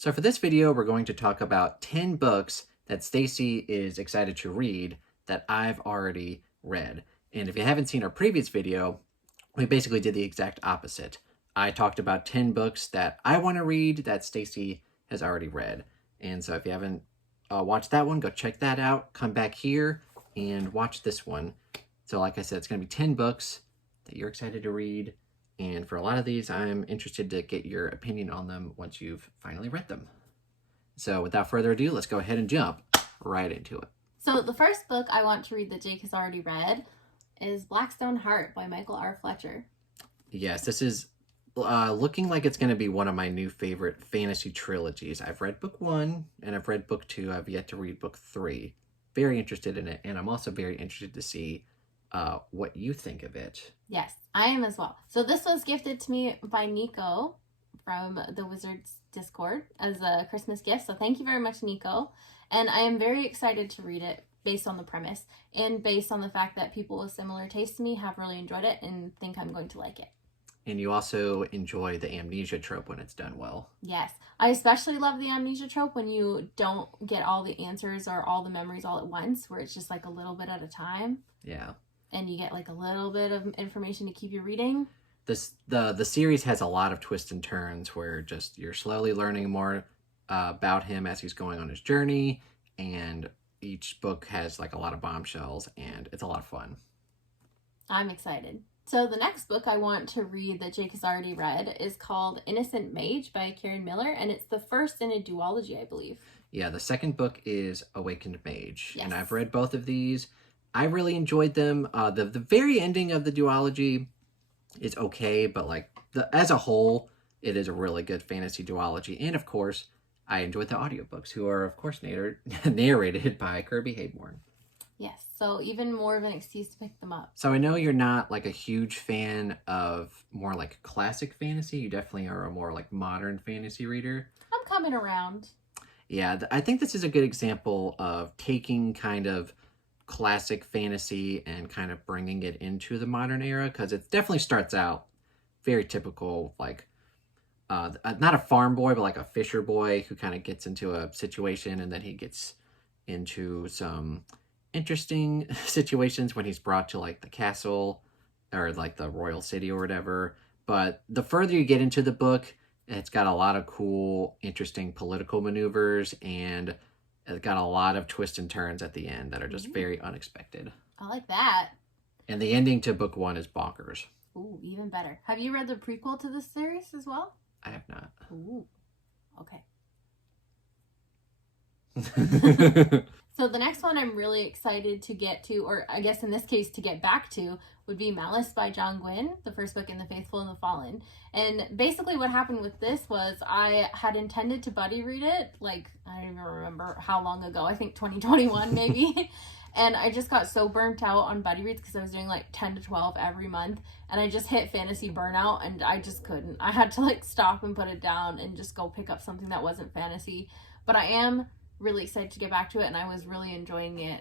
So for this video, we're going to talk about 10 books that Stacey is excited to read that I've already read. And if you haven't seen our previous video, we basically did the exact opposite. I talked about 10 books that I want to read that Stacey has already read. And so if you haven't watched that one, go check that out. Come back here and watch this one. So like I said, it's going to be 10 books that you're excited to read. And for a lot of these, I'm interested to get your opinion on them once you've finally read them. So without further ado, let's go ahead and jump right into it. So the first book I want to read that Jake has already read is Blackstone Heart by Michael R. Fletcher. Yes, this is looking like it's going to be one of my new favorite fantasy trilogies. I've read book 1 and I've read book 2. I've yet to read book 3. Very interested in it, and I'm also very interested to see what you think of it. Yes, I am as well. So this was gifted to me by Nico from the Wizards Discord as a Christmas gift. So thank you very much, Nico. And I am very excited to read it based on the premise and based on the fact that people with similar tastes to me have really enjoyed it and think I'm going to like it. And you also enjoy the Amnesia Trope when it's done well. Yes. I especially love the Amnesia Trope when you don't get all the answers or all the memories all at once, where it's just like a little bit at a time. Yeah. And you get like a little bit of information to keep you reading. The series has a lot of twists and turns where just you're slowly learning more about him as he's going on his journey, and each book has like a lot of bombshells, and it's a lot of fun. I'm excited. So the next book I want to read that Jake has already read is called Innocent Mage by Karen Miller, and it's the first in a duology, I believe. Yeah, the second book is Awakened Mage, Yes. and I've read both of these. I really enjoyed them. The very ending of the duology is okay, but like as a whole, it is a really good fantasy duology. And of course, I enjoyed the audiobooks, who are of course narrated by Kirby Hayborn. Yes, so even more of an excuse to pick them up. So I know you're not like a huge fan of more like classic fantasy. You definitely are a more like modern fantasy reader. I'm coming around. Yeah, I think this is a good example of taking kind of classic fantasy and kind of bringing it into the modern era, because it definitely starts out very typical, like not a farm boy, but like a fisher boy who kind of gets into a situation, and then he gets into some interesting situations when he's brought to like the castle or like the royal city or whatever. But the further you get into the book, it's got a lot of cool, interesting political maneuvers, and it's got a lot of twists and turns at the end that are just very unexpected. I like that. And the ending to book 1 is bonkers. Ooh, even better. Have you read the prequel to this series as well? I have not. Ooh, okay. So the next one I'm really excited to get to, or I guess in this case to get back to, would be Malice by John Gwynne, the first book in The Faithful and the Fallen. And basically what happened with this was I had intended to buddy read it, like, I don't even remember how long ago, I think 2021 maybe. And I just got so burnt out on buddy reads because I was doing like 10 to 12 every month. And I just hit fantasy burnout and I just couldn't. I had to like stop and put it down and just go pick up something that wasn't fantasy. But I am really excited to get back to it, and I was really enjoying it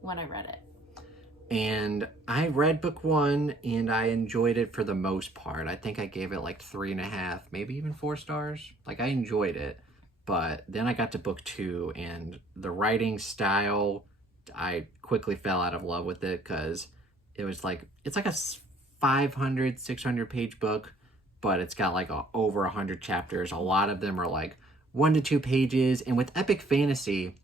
when I read it. And I read book 1 and I enjoyed it for the most part. I think I gave it like 3.5, maybe even 4 stars. Like, I enjoyed it, but then I got to book 2 and the writing style, I quickly fell out of love with it, because it was like, it's like a 500, 600 page book, but it's got like over 100 chapters. A lot of them are like 1 to 2 pages. And with epic fantasy,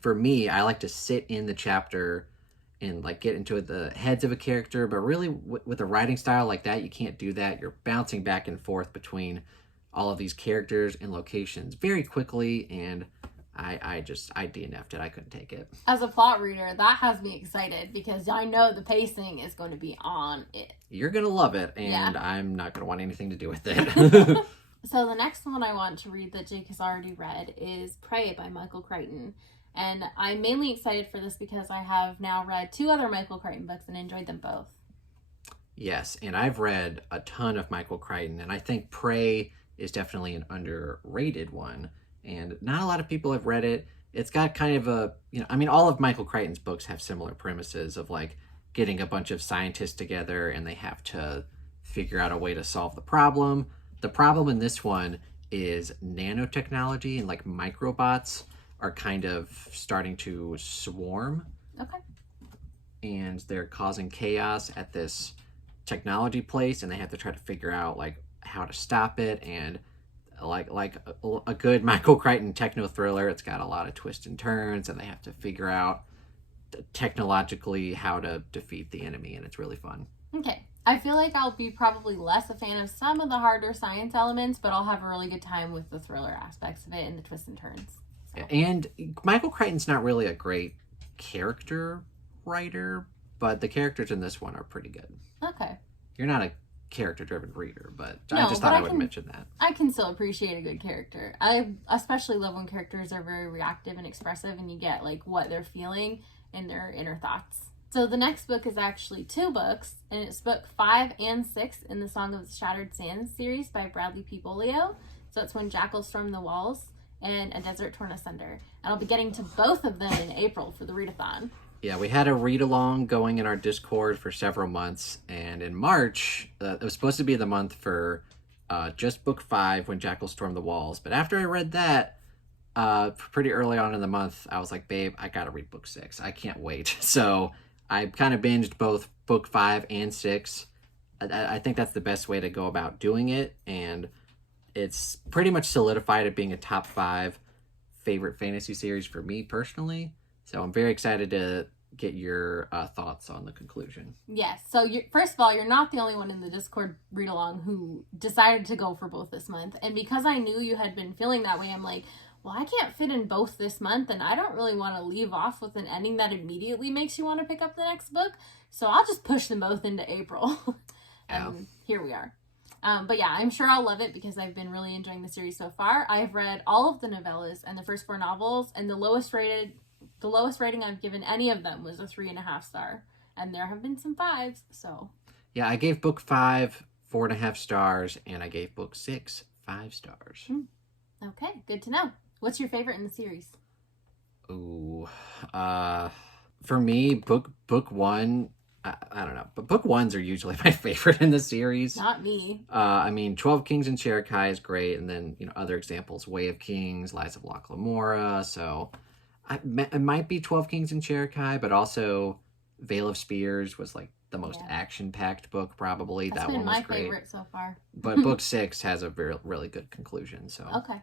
for me, I like to sit in the chapter and like get into the heads of a character. But really, with a writing style like that, you can't do that. You're bouncing back and forth between all of these characters and locations very quickly, and I DNF'd it. I couldn't take it. As a plot reader, that has me excited because I know the pacing is going to be on it. You're gonna love it, and Yeah. I'm not gonna want anything to do with it. So the next one I want to read that Jake has already read is Prey by Michael Crichton. And I'm mainly excited for this because I have now read 2 other Michael Crichton books and enjoyed them both. Yes, and I've read a ton of Michael Crichton, and I think Prey is definitely an underrated one. And not a lot of people have read it. It's got kind of a, all of Michael Crichton's books have similar premises of like getting a bunch of scientists together and they have to figure out a way to solve the problem. The problem in this one is nanotechnology, and like microbots are kind of starting to swarm. Okay. And they're causing chaos at this technology place, and they have to try to figure out like how to stop it. And like a good Michael Crichton techno thriller, it's got a lot of twists and turns, and they have to figure out technologically how to defeat the enemy, and it's really fun. Okay. I feel like I'll be probably less a fan of some of the harder science elements, but I'll have a really good time with the thriller aspects of it and the twists and turns. So. And Michael Crichton's not really a great character writer, but the characters in this one are pretty good. Okay. You're not a character-driven reader, but No, I just thought I would mention that. I can still appreciate a good character. I especially love when characters are very reactive and expressive, and you get like what they're feeling and their inner thoughts. So the next book is actually 2 books, and it's book 5 and 6 in the Song of the Shattered Sands series by Bradley P. Bolio. So it's When Jackals Storm the Walls and A Desert Torn Asunder. And I'll be getting to both of them in April for the readathon. Yeah, we had a read-along going in our Discord for several months, and in March, it was supposed to be the month for just book 5, When Jackals Storm the Walls. But after I read that, pretty early on in the month, I was like, babe, I gotta read book 6. I can't wait. So I kind of binged both book 5 and 6. I think that's the best way to go about doing it, and it's pretty much solidified it being a top 5 favorite fantasy series for me personally. So I'm very excited to get your thoughts on the conclusion. Yes. So first of all, you're not the only one in the Discord read-along who decided to go for both this month. And because I knew you had been feeling that way, I'm like, well, I can't fit in both this month, and I don't really want to leave off with an ending that immediately makes you want to pick up the next book. So I'll just push them both into April. And here we are. But yeah, I'm sure I'll love it because I've been really enjoying the series so far. I've read all of the novellas and the first 4 novels, and the lowest rating I've given any of them was a 3.5 star. And there have been some 5s, so. Yeah, I gave book 5 4.5 stars, and I gave book 6 5 stars. Okay, good to know. What's your favorite in the series? Ooh, for me, book 1, I don't know, but book 1s are usually my favorite in the series. Not me. I mean, 12 Kings and Cherokee is great, and then, other examples, Way of Kings, Lies of Locke Lamora, so it might be 12 Kings and Cherokee, but also Veil of Spears was like the most action-packed book, probably. That's that been one was my great. favorite so far. But book 6 has a really good conclusion, so. Okay.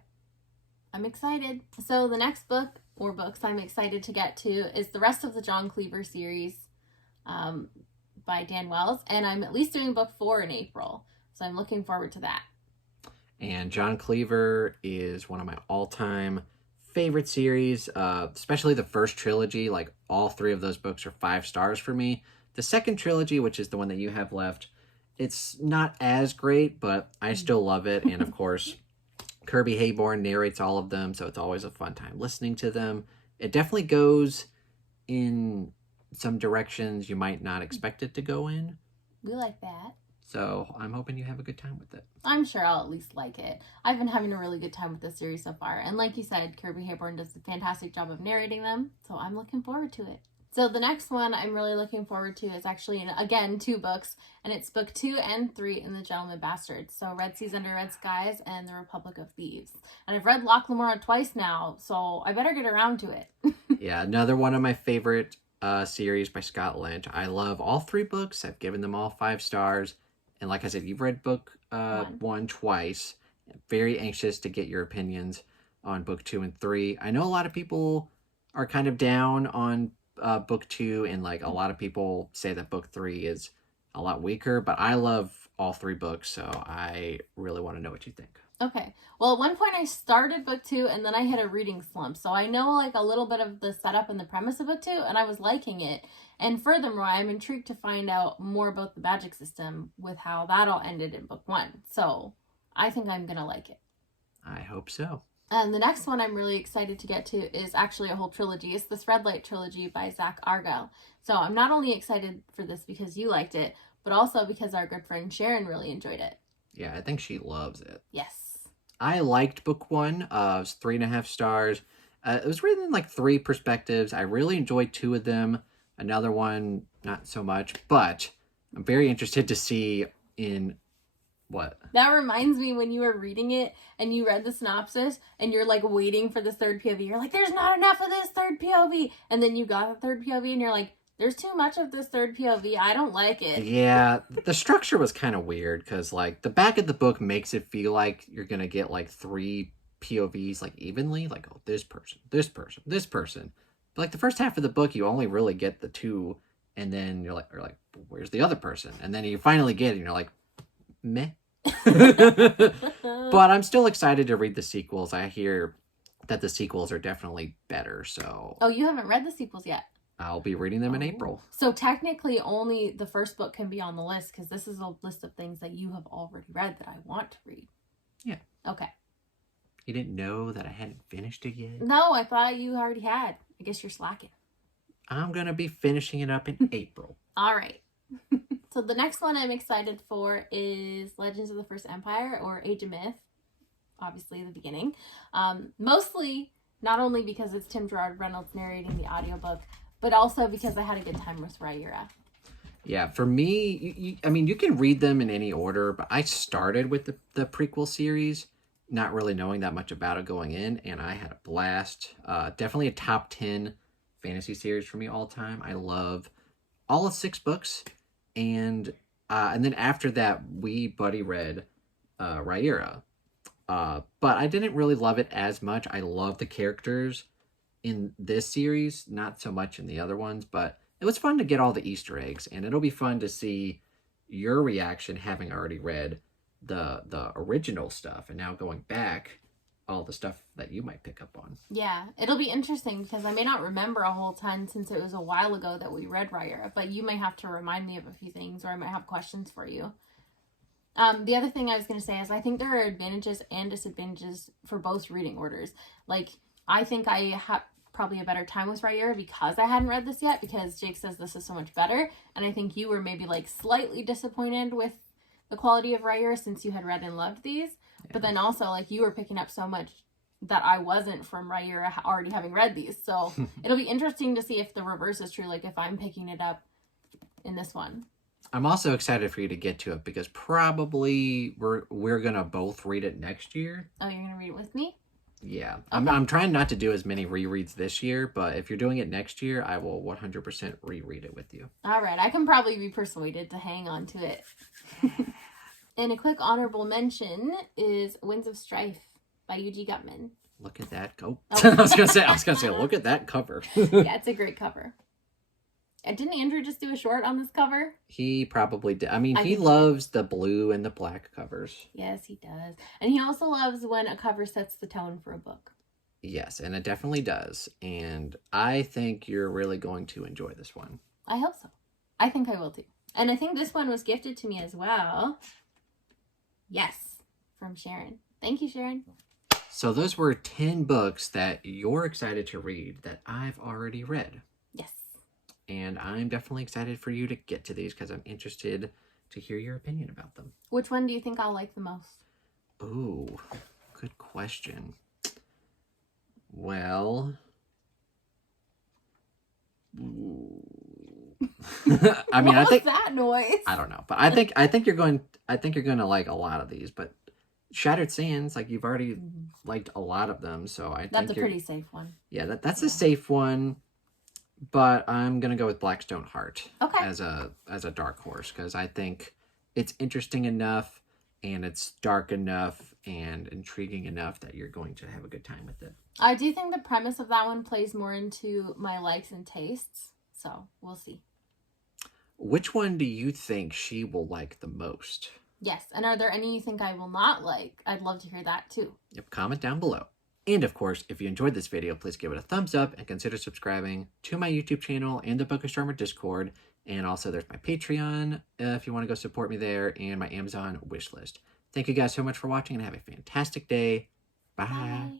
I'm excited. So the next book, or books I'm excited to get to, is the rest of the John Cleaver series by Dan Wells, and I'm at least doing book 4 in April, so I'm looking forward to that. And John Cleaver is one of my all-time favorite series, especially the first trilogy. Like, all 3 of those books are 5 stars for me. The second trilogy, which is the one that you have left, it's not as great, but I still love it. And of course, Kirby Hayborn narrates all of them, so it's always a fun time listening to them. It definitely goes in some directions you might not expect it to go in. We like that. So I'm hoping you have a good time with it. I'm sure I'll at least like it. I've been having a really good time with this series so far. And like you said, Kirby Hayborn does a fantastic job of narrating them, so I'm looking forward to it. So the next one I'm really looking forward to is actually, again, 2 books, and it's book 2 and 3 in The Gentleman Bastards. So Red Seas Under Red Skies and The Republic of Thieves. And I've read Locke Lamora twice now, so I better get around to it. Yeah, another one of my favorite series by Scott Lynch. I love all 3 books. I've given them all 5 stars. And like I said, you've read book 1 twice. Very anxious to get your opinions on book 2 and 3. I know a lot of people are kind of down on book 2, and like a lot of people say that book 3 is a lot weaker, but I love all 3 books, so I really want to know what you think. Okay. Well, at one point I started book 2 and then I hit a reading slump. So I know like a little bit of the setup and the premise of book 2, and I was liking it. And furthermore, I'm intrigued to find out more about the magic system with how that all ended in book 1. So I think I'm going to like it. I hope so. And the next one I'm really excited to get to is actually a whole trilogy. It's the Threadlight Trilogy by Zach Argyle. So I'm not only excited for this because you liked it, but also because our good friend Sharon really enjoyed it. Yeah, I think she loves it. Yes. I liked book 1. It was 3.5 stars. It was written in like 3 perspectives. I really enjoyed 2 of them. Another one, not so much. But I'm very interested to see in What? That reminds me when you were reading it and you read the synopsis and you're like waiting for this third POV. You're like, there's not enough of this third POV. And then you got the third POV and you're like, there's too much of this third POV. I don't like it. Yeah, the structure was kind of weird because, like, the back of the book makes it feel like you're going to get, like, 3 POVs, like, evenly. Like, oh, this person, this person, this person. But, like, the first half of the book, you only really get the 2. And then you're like, where's the other person? And then you finally get it and you're like, meh. But I'm still excited to read the sequels. I hear that the sequels are definitely better, so... Oh, you haven't read the sequels yet? I'll be reading them in April. So technically only the first book can be on the list because this is a list of things that you have already read that I want to read. Yeah. Okay. You didn't know that I hadn't finished it yet? No, I thought you already had. I guess you're slacking. I'm going to be finishing it up in April. All right. So the next one I'm excited for is Legends of the First Empire, or Age of Myth. Obviously, the beginning. Mostly, not only because it's Tim Gerard Reynolds narrating the audiobook, but also because I had a good time with Rhaenyra. Yeah, for me, I mean, you can read them in any order, but I started with the prequel series, not really knowing that much about it going in, and I had a blast. Definitely a top 10 fantasy series for me all time. I love all of 6 books, and then after that, we buddy read Rhaenyra. But I didn't really love it as much. I love the characters in this series, not so much in the other ones, but it was fun to get all the Easter eggs, and it'll be fun to see your reaction having already read the original stuff and now going back, all the stuff that you might pick up on. Yeah, it'll be interesting because I may not remember a whole ton since it was a while ago that we read Rhaenyra, but you may have to remind me of a few things, or I might have questions for you. The other thing I was going to say is I think there are advantages and disadvantages for both reading orders. Like, I think I have probably a better time with Rhaenyra because I hadn't read this yet, because Jake says this is so much better, and I think you were maybe like slightly disappointed with the quality of Rhaenyra since you had read and loved these. Yeah. But then also, like, you were picking up so much that I wasn't from Rhaenyra already having read these. So it'll be interesting to see if the reverse is true, like if I'm picking it up in this one. I'm also excited for you to get to it because probably we're going to both read it next year. Oh, you're going to read it with me? Yeah. Okay. I'm trying not to do as many rereads this year, but if you're doing it next year, I will 100% reread it with you. All right. I can probably be persuaded to hang on to it. And a quick honorable mention is Winds of Strife by U.G. Gutman. Look at that. Oh. I was gonna say, look at that cover. Yeah, it's a great cover. And didn't Andrew just do a short on this cover? He probably did. I mean, he loves the blue and the black covers. Yes, he does. And he also loves when a cover sets the tone for a book. Yes, and it definitely does. And I think you're really going to enjoy this one. I hope so. I think I will too. And I think this one was gifted to me as well. Yes, from Sharon. Thank you, Sharon. So those were 10 books that you're excited to read that I've already read. Yes. And I'm definitely excited for you to get to these because I'm interested to hear your opinion about them. Which one do you think I'll like the most? Ooh, good question. Well... I mean, what was that noise? I don't know, but I think you're going to like a lot of these. But Shattered Sands, like, you've already liked a lot of them, so I think that's a pretty safe one. Yeah, that's a safe one. But I'm gonna go with Blackstone Heart as a dark horse because I think it's interesting enough and it's dark enough and intriguing enough that you're going to have a good time with it. I do think the premise of that one plays more into my likes and tastes, so we'll see. Which one do you think she will like the most? Yes, and are there any you think I will not like? I'd love to hear that too. Yep, comment down below. And of course, if you enjoyed this video, please give it a thumbs up and consider subscribing to my YouTube channel and the Book Astronomer Discord. And also there's my Patreon if you want to go support me there, and my Amazon wishlist. Thank you guys so much for watching and have a fantastic day. Bye. Bye.